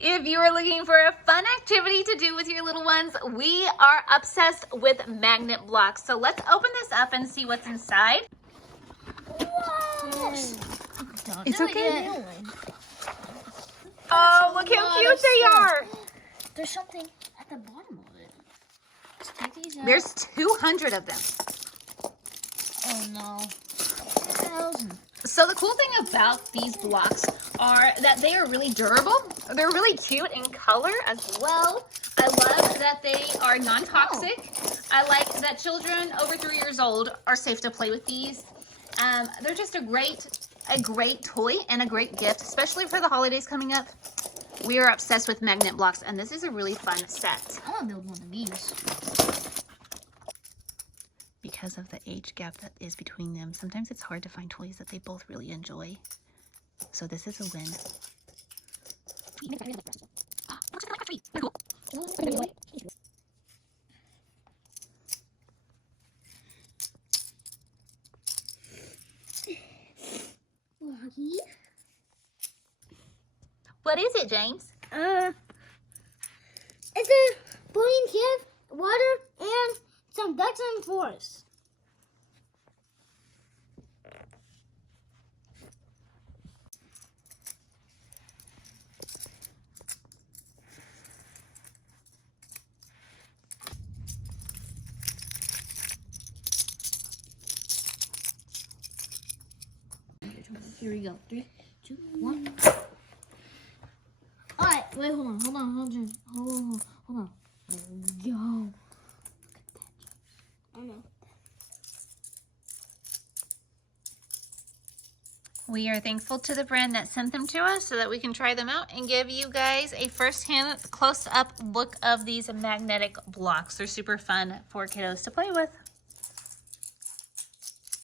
If you are looking for a fun activity to do with your little ones, we are obsessed with magnet blocks. So let's open this up and see what's inside. Whoa! It's okay. Oh, look how cute they are. There's something at the bottom of it. Let's take these out. There's 200 of them. Oh no. 1,000. So the cool thing about these blocks are that they are really durable. They're really cute in color as well. I love that they are non-toxic. I like that children over 3 years old are safe to play with these. They're just a great toy and a great gift, especially for the holidays coming up. We are obsessed with magnet blocks, and this is a really fun set. I want to build one of these. Because of the age gap that is between them, sometimes it's hard to find toys that they both really enjoy. So this is a win. What is it, James? It's a boating ship, water, and some ducks in the forest. Here we go. 3, 2, 1. Alright, wait, hold on. Hold on. There we go. Look at that. I know. We are thankful to the brand that sent them to us so that we can try them out and give you guys a first-hand close-up look of these magnetic blocks. They're super fun for kiddos to play with.